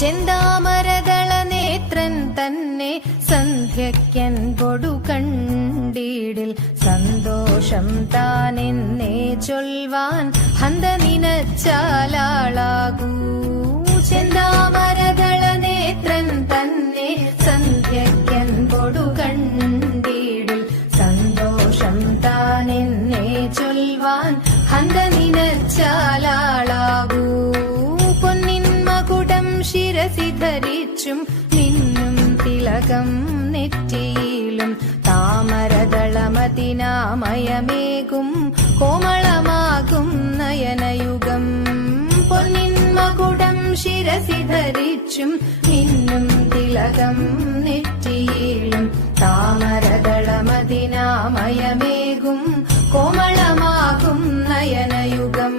ചെന്താമരദള നേത്രൻ തന്നെ സന്ധ്യയ്ക്കൻ പൊടു കണ്ടീടിൽ സന്തോഷം താനെന്നേ ചൊൽവാൻ ഹന്ത നിനച്ചാലാളാകൂ. ചെന്താമരദള നേത്രൻ തന്നെ സന്ധ്യയ്ക്കൻ പൊടു കണ്ടീടിൽ സന്തോഷം താനെന്നേ ചൊൽവാൻ ഹന്ത നിനച്ചാലാളാകൂ. പൊന്നിൻ മകുടം ശിരസി ധരിച്ചും മിന്നും തിലകം നെറ്റിയിലും താമരദളമതിനാമയമേകും കോമളമാകും നയനയുഗം. പൊന്നിൻ മകുടം ശിരസി ധരിച്ചും മിന്നും തിലകം നെറ്റിയിലും താമരദളമതിനാമയമേകും കോമളമാകും നയനയുഗം.